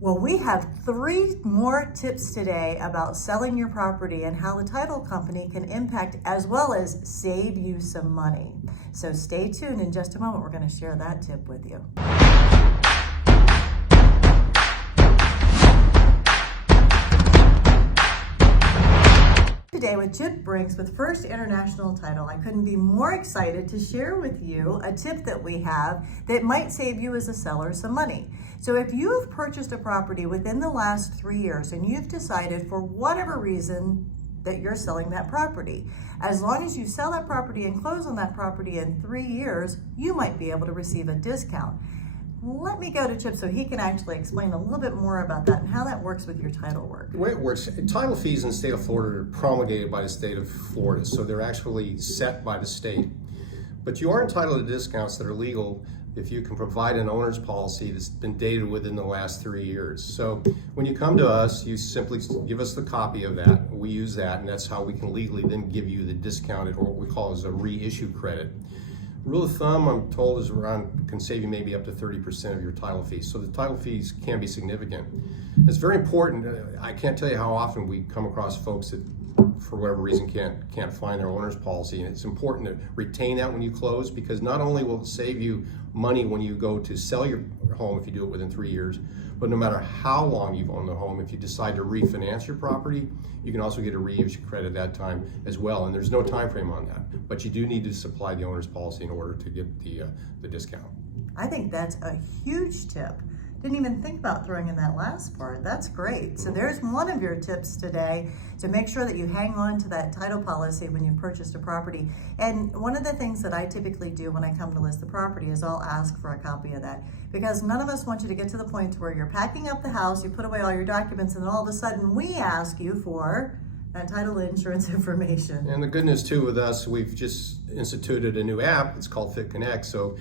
Well, we have 3 more tips today about selling your property and how the title company can impact as well as save you some money. So stay tuned. In just a moment, we're going to share that tip with you. Today with Chip Brinks with First International Title. I couldn't be more excited to share with you a tip that we have that might save you as a seller some money. So if you've purchased a property within the last 3 years and you've decided for whatever reason that you're selling that property, as long as you sell that property and close on that property in 3 years, you might be able to receive a discount. Let me go to Chip so he can actually explain a little bit more about that and how that works with your title work. The way it works, title fees in the state of Florida are promulgated by the state of Florida, so they're actually set by the state. But you are entitled to discounts that are legal if you can provide an owner's policy that's been dated within the last 3 years. So when you come to us, you simply give us the copy of that. We use that, and that's how we can legally then give you the discounted, or what we call as a reissue credit. Rule of thumb, I'm told, is can save you maybe up to 30% of your title fees. So the title fees can be significant. It's very important. I can't tell you how often we come across folks that, for whatever reason, can't find their owner's policy. And it's important to retain that when you close, because not only will it save you money when you go to sell your home if you do it within 3 years, but no matter how long you've owned the home, if you decide to refinance your property, you can also get a reissue credit at that time as well. And there's no time frame on that, but you do need to supply the owner's policy in order to get the discount. I think that's a huge tip. Didn't even think about throwing in that last part. That's great. So there's one of your tips today to make sure that you hang on to that title policy when you purchased a property. And one of the things that I typically do when I come to list the property is I'll ask for a copy of that, because none of us want you to get to the point where you're packing up the house, you put away all your documents, and then all of a sudden we ask you for that title insurance information. And the good news too with us, we've just instituted a new app. It's called Connect. So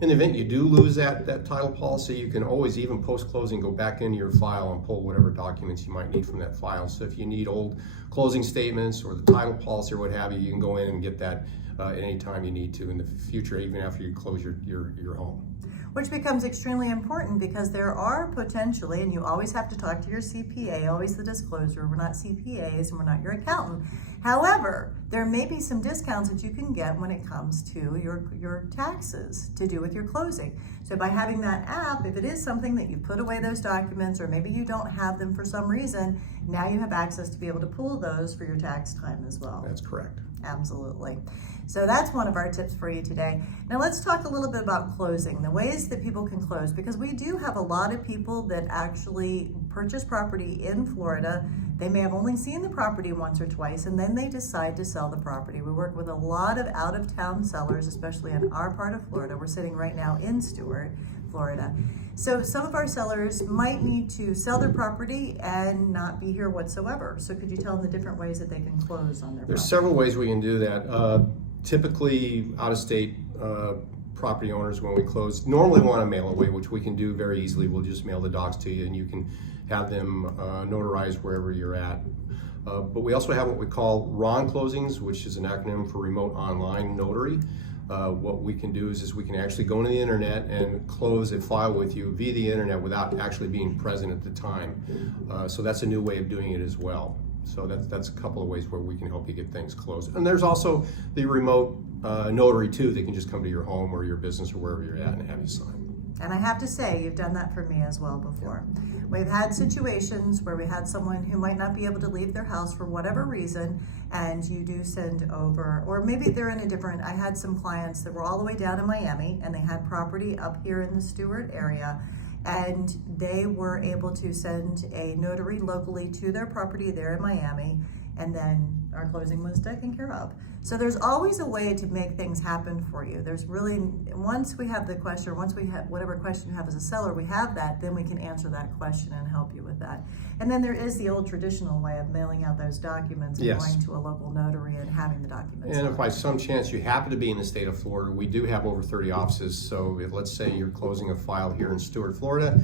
in the event you do lose that title policy, you can always, even post-closing, go back into your file and pull whatever documents you might need from that file. So if you need old closing statements or the title policy or what have you, you can go in and get that at any time you need to in the future, even after you close your home. Which becomes extremely important because there are potentially, and you always have to talk to your CPA, always the disclosure, we're not CPAs and we're not your accountant. However, there may be some discounts that you can get when it comes to your taxes to do with your closing. So by having that app, if it is something that you put away those documents, or maybe you don't have them for some reason, now you have access to be able to pull those for your tax time as well. That's correct. Absolutely. So that's one of our tips for you today. Now let's talk a little bit about closing, the ways that people can close, because we do have a lot of people that actually purchase property in Florida. They may have only seen the property once or twice, and then they decide to sell the property. We work with a lot of out-of-town sellers, especially in our part of Florida. We're sitting right now in Stuart, Florida. So some of our sellers might need to sell their property and not be here whatsoever. So could you tell them the different ways that they can close on their property? There's several ways we can do that. Typically, out-of-state property owners, when we close, normally want to mail away, which we can do very easily. We'll just mail the docs to you, and you can have them notarized wherever you're at. But we also have what we call RON closings, which is an acronym for Remote Online Notary. What we can do is we can actually go on the internet and close a file with you via the internet without actually being present at the time. So that's a new way of doing it as well. So that's a couple of ways where we can help you get things closed. And there's also the remote notary too. They can just come to your home or your business or wherever you're at and have you sign. And I have to say, you've done that for me as well before. We've had situations where we had someone who might not be able to leave their house for whatever reason, and you do send over, or maybe they're in a different, I had some clients that were all the way down in Miami, and they had property up here in the Stuart area, and they were able to send a notary locally to their property there in Miami, and then our closing was taken care of. So there's always a way to make things happen for you. There's really, once we have the question, once we have whatever question you have as a seller, we have that, then we can answer that question and help you with that. And then there is the old traditional way of mailing out those documents and going to a local notary and having the documents. And if by some chance you happen to be in the state of Florida, we do have over 30 offices. So let's say you're closing a file here in Stuart, Florida,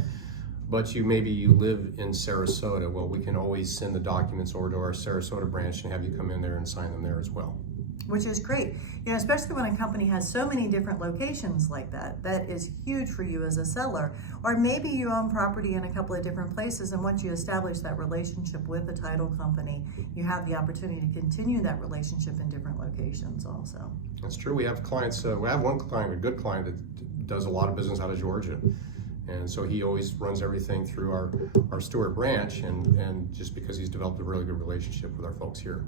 but maybe you live in Sarasota. Well, we can always send the documents over to our Sarasota branch and have you come in there and sign them there as well. which is great. You know, especially when a company has so many different locations like that. That is huge for you as a seller. Or maybe you own property in a couple of different places, and once you establish that relationship with the title company, you have the opportunity to continue that relationship in different locations also. That's true. We have clients, we have one client, a good client that does a lot of business out of Georgia. And so he always runs everything through our Stuart branch, and just because he's developed a really good relationship with our folks here.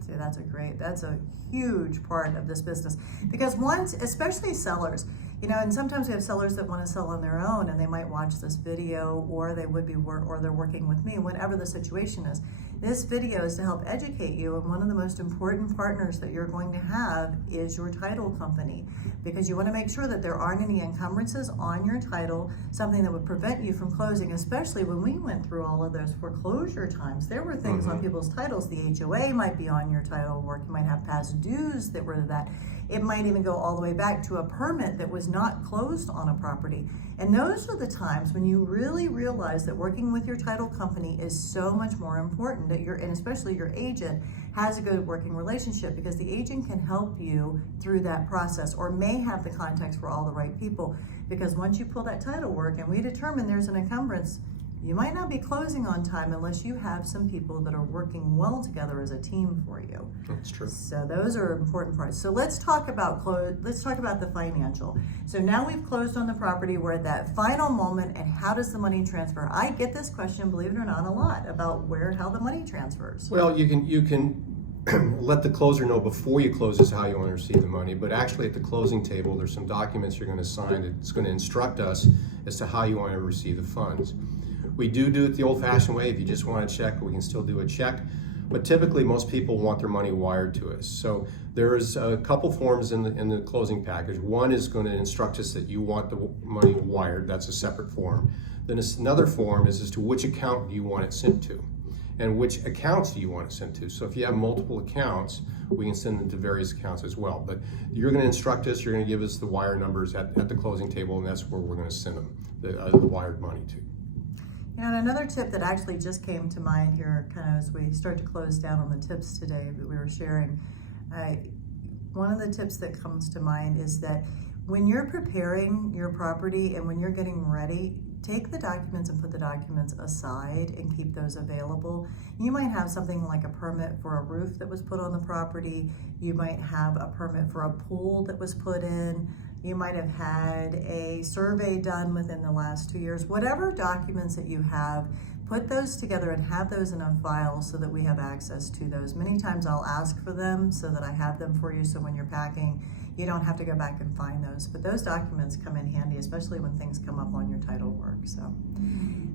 See, that's a huge part of this business. Because once, especially sellers, you know, and sometimes we have sellers that want to sell on their own, and they might watch this video, or they would be or they're working with me, whatever the situation is. This video is to help educate you, and one of the most important partners that you're going to have is your title company, because you want to make sure that there aren't any encumbrances on your title, something that would prevent you from closing, especially when we went through all of those foreclosure times. There were things on people's titles. The HOA might be on your title work. You might have past dues that were to that. It might even go all the way back to a permit that was not closed on a property. And those are the times when you really realize that working with your title company is so much more important, that and especially your agent has a good working relationship, because the agent can help you through that process, or may have the contacts for all the right people. Because once you pull that title work and we determine there's an encumbrance, you might not be closing on time unless you have some people that are working well together as a team for you. That's true. So those are important parts. So let's talk about the financial. So now we've closed on the property. We're at that final moment, and how does the money transfer? I get this question, believe it or not, a lot about how the money transfers. Well, you can let the closer know before you close is how you want to receive the money, but actually at the closing table, there's some documents you're going to sign. It's going to instruct us as to how you want to receive the funds. We do it the old-fashioned way. If you just want a check, we can still do a check. But typically, most people want their money wired to us. So there's a couple forms in the closing package. One is going to instruct us that you want the money wired. That's a separate form. Then another form is as to which account do you want it sent to, and which accounts do you want it sent to. So if you have multiple accounts, we can send them to various accounts as well. But you're going to instruct us. You're going to give us the wire numbers at the closing table, and that's where we're going to send them the wired money to. And another tip that actually just came to mind here, kind of as we start to close down on the tips today that we were sharing, one of the tips that comes to mind is that when you're preparing your property and when you're getting ready, take the documents and put the documents aside and keep those available. You might have something like a permit for a roof that was put on the property. You might have a permit for a pool that was put in. You might have had a survey done within the last 2 years. Whatever documents that you have, put those together and have those in a file so that we have access to those. Many times I'll ask for them so that I have them for you, so when you're packing, you don't have to go back and find those. But those documents come in handy, especially when things come up on your title work. So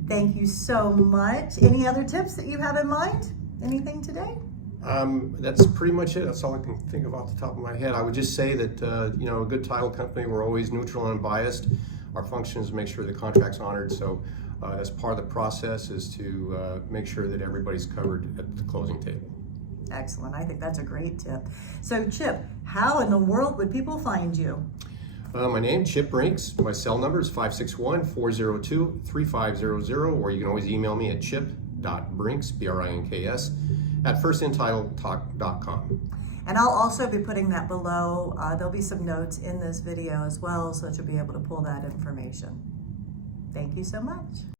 thank you so much. Any other tips that you have in mind? Anything today? That's pretty much it. That's all I can think of off the top of my head. I would just say that, a good title company, we're always neutral and unbiased. Our function is to make sure the contract's honored. So as part of the process is to make sure that everybody's covered at the closing table. Excellent. I think that's a great tip. So Chip, how in the world would people find you? My name, Chip Brinks. My cell number is 561-402-3500, or you can always email me at chip.brinks, B-R-I-N-K-S, at firstintitletalk.com. And I'll also be putting that below. There'll be some notes in this video as well, so that you'll be able to pull that information. Thank you so much.